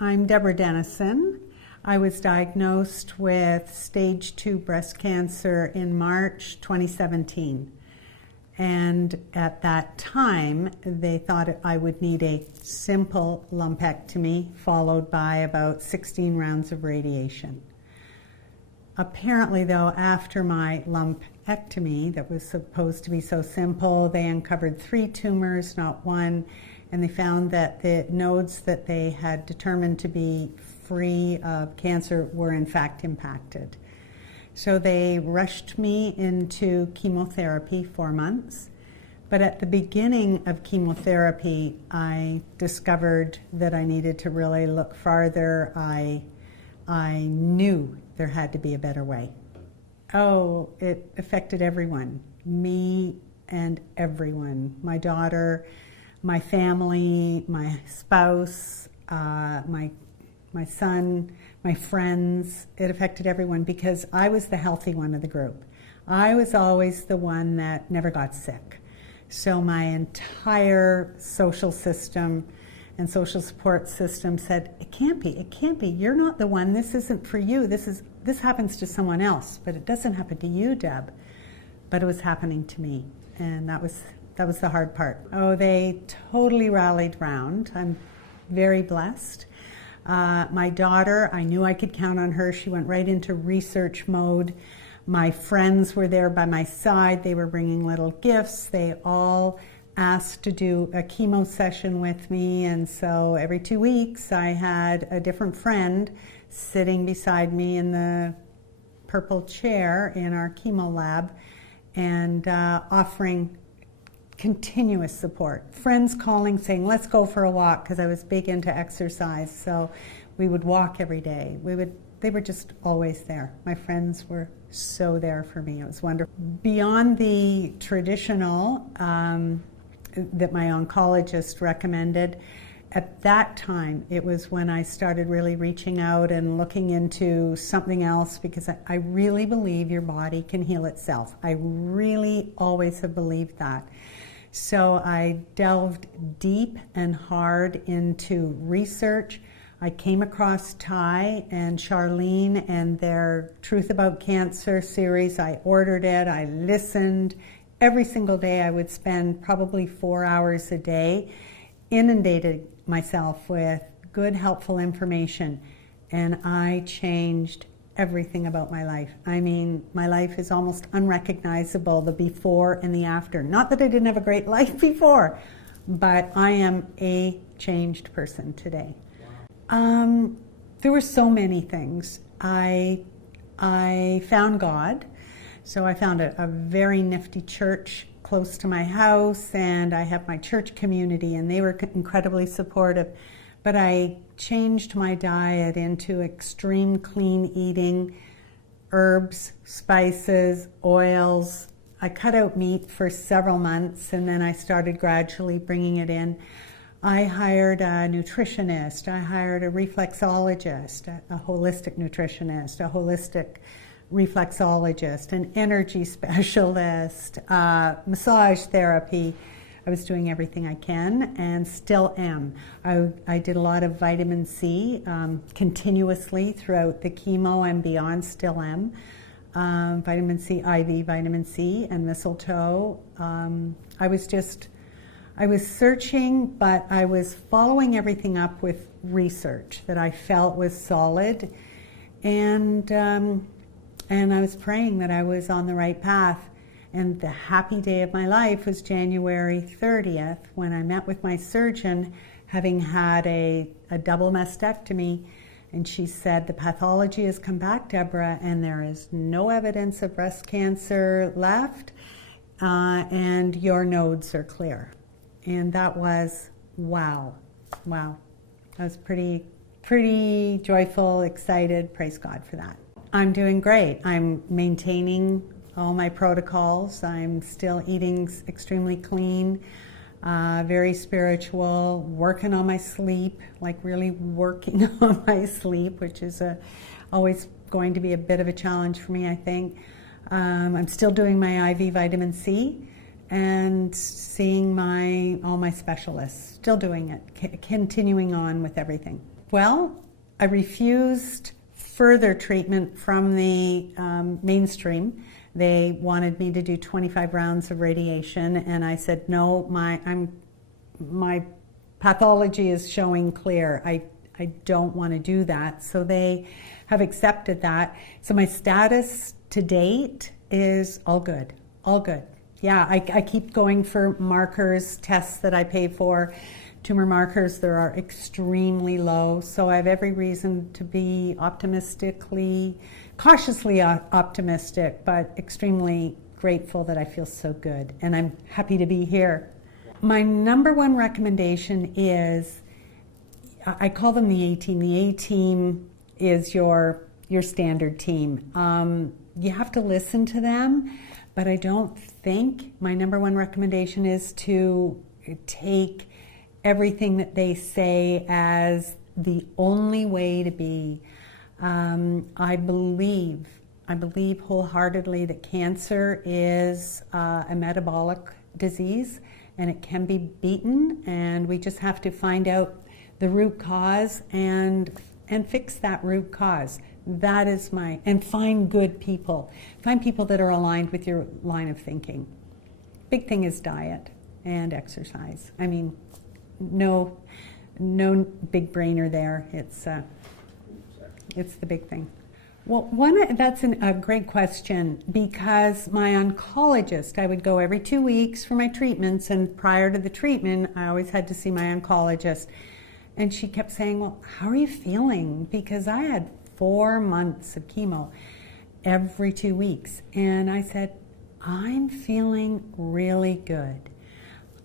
I'm Debra Dennison. I was diagnosed with stage 2 breast cancer in March 2017. And at that time, they thought I would need a simple lumpectomy followed by about 16 rounds of radiation. Apparently, though, after my lumpectomy that was supposed to be so simple, they uncovered 3 tumors, not one, and they found that the nodes that they had determined to be free of cancer were in fact impacted. So they rushed me into chemotherapy 4 months. But at the beginning of chemotherapy, I discovered that I needed to really look farther. I knew there had to be a better way. Oh, it affected everyone, me and everyone. My daughter, my family, my spouse, my son, my friends. It affected everyone because I was the healthy one of the group. I was always the one that never got sick. So my entire social system and social support system said, it can't be, you're not the one, this isn't for you, this happens to someone else, but it doesn't happen to you, Deb. But it was happening to me, and that was the hard part. Oh, they totally rallied round. I'm very blessed. My daughter, I knew I could count on her. She went right into research mode. My friends were there by my side. They were bringing little gifts. They all asked to do a chemo session with me, and so every 2 weeks I had a different friend sitting beside me in the purple chair in our chemo lab and offering continuous support. Friends calling saying, let's go for a walk, because I was big into exercise, so we would walk every day. They were just always there. My friends were so there for me. It was wonderful. Beyond the traditional that my oncologist recommended, at that time it was when I started really reaching out and looking into something else, because I really believe your body can heal itself. I really always have believed that. So I delved deep and hard into research. I came across Ty and Charlene and their Truth About Cancer series. I ordered it, I listened. Every single day I would spend probably 4 hours a day, inundated myself with good, helpful information, and I changed everything about my life. I mean, my life is almost unrecognizable, the before and the after. Not that I didn't have a great life before, but I am a changed person today. There were so many things. I found God. So I found a very nifty church close to my house, and I have my church community, and they were incredibly supportive. But I changed my diet into extreme clean eating, herbs, spices, oils. I cut out meat for several months, and then I started gradually bringing it in. I hired a nutritionist, I hired a reflexologist, a holistic nutritionist, a holistic reflexologist, an energy specialist, massage therapy. I was doing everything I can and still am. I did a lot of vitamin C continuously throughout the chemo and beyond, still am. Vitamin C, IV vitamin C and mistletoe. I was searching, but I was following everything up with research that I felt was solid, and I was praying that I was on the right path. And the happy day of my life was January 30th, when I met with my surgeon, having had a double mastectomy, and she said, the pathology has come back, Debra, and there is no evidence of breast cancer left, and your nodes are clear. And that was, wow. I was pretty joyful, excited, praise God for that. I'm doing great. I'm maintaining all my protocols. I'm still eating extremely clean, very spiritual, working on my sleep, like really working on my sleep, which is always going to be a bit of a challenge for me, I think. I'm still doing my IV vitamin C and seeing all my specialists, still doing it, continuing on with everything. Well, I refused further treatment from the mainstream. They wanted me to do 25 rounds of radiation, and I said, no, my pathology is showing clear. I don't want to do that. So they have accepted that. So my status to date is all good, all good. Yeah, I keep going for markers, tests that I pay for. Tumor markers, there are extremely low. So I have every reason to be cautiously optimistic, but extremely grateful that I feel so good. And I'm happy to be here. My number one recommendation is, I call them the A-team. The A-team is your standard team. You have to listen to them, but I don't think my number one recommendation is to take everything that they say as the only way to be. I believe wholeheartedly that cancer is a metabolic disease, and it can be beaten, and we just have to find out the root cause and fix that root cause. That is and find good people. Find people that are aligned with your line of thinking. Big thing is diet and exercise. I mean, no big brainer there. It's the big thing. Well, that's a great question, because my oncologist, I would go every 2 weeks for my treatments, and prior to the treatment, I always had to see my oncologist. And she kept saying, well, how are you feeling? Because I had 4 months of chemo every 2 weeks. And I said, I'm feeling really good.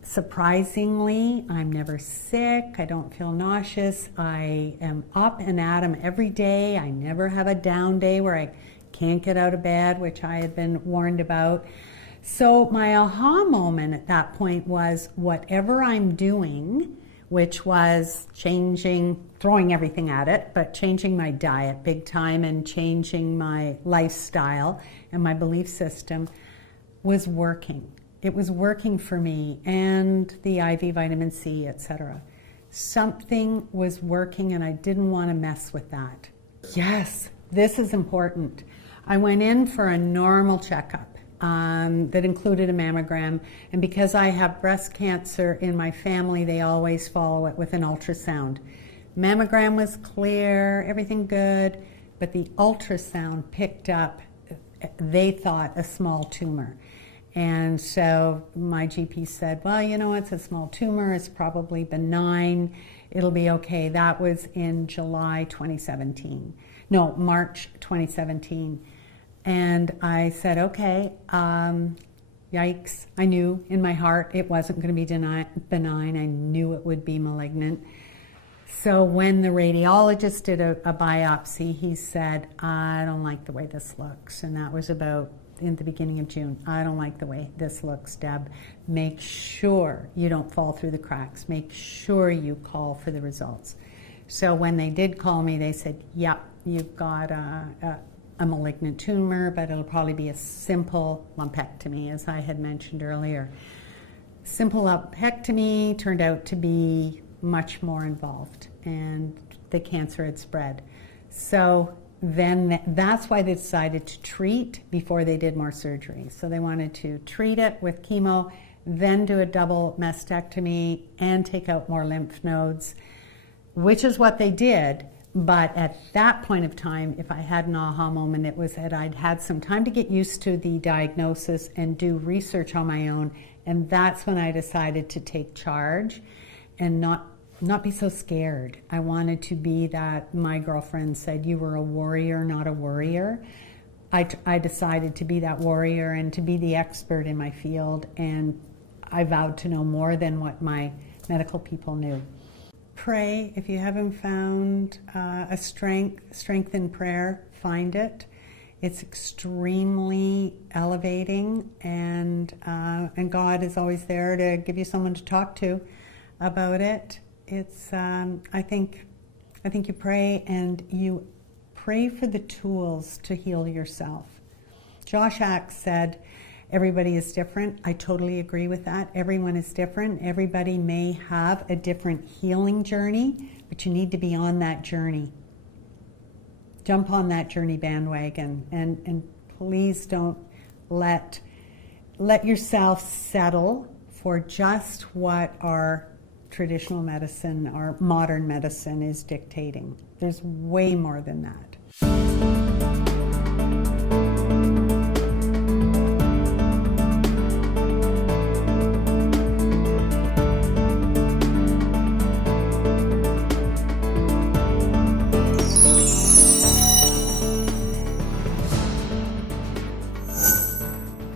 Surprisingly, I'm never sick. I don't feel nauseous. I am up and at 'em every day. I never have a down day where I can't get out of bed, which I had been warned about. So my aha moment at that point was, whatever I'm doing, which was throwing everything at it, but changing my diet big time and changing my lifestyle and my belief system, was working. It was working for me, and the IV vitamin C, etc. Something was working, and I didn't want to mess with that. Yes, this is important. I went in for a normal checkup that included a mammogram, and because I have breast cancer in my family, they always follow it with an ultrasound. Mammogram was clear, everything good, but the ultrasound picked up, they thought, a small tumor. And so my GP said, well, you know, it's a small tumor, it's probably benign, it'll be okay. That was in March 2017. And I said, okay, yikes. I knew in my heart it wasn't going to be benign. I knew it would be malignant. So when the radiologist did a biopsy, he said, I don't like the way this looks. And that was about in the beginning of June. I don't like the way this looks, Deb. Make sure you don't fall through the cracks. Make sure you call for the results. So when they did call me, they said, yep, you've got a malignant tumor, but it'll probably be a simple lumpectomy, as I had mentioned earlier. Simple lumpectomy turned out to be much more involved, and the cancer had spread. So then that's why they decided to treat before they did more surgery. So they wanted to treat it with chemo, then do a double mastectomy and take out more lymph nodes, which is what they did. But at that point of time, if I had an aha moment, it was that I'd had some time to get used to the diagnosis and do research on my own. And that's when I decided to take charge and not be so scared. I wanted to be that, my girlfriend said, you were a warrior, not a worrier. I decided to be that warrior and to be the expert in my field, and I vowed to know more than what my medical people knew. Pray. If you haven't found a strength in prayer, find it. It's extremely elevating, and God is always there to give you someone to talk to about it. It's I think you pray, and you pray for the tools to heal yourself. Josh Axe said, everybody is different. I totally agree with that. Everyone is different. Everybody may have a different healing journey, but you need to be on that journey. Jump on that journey bandwagon, and please don't let yourself settle for just what our traditional medicine, our modern medicine is dictating. There's way more than that.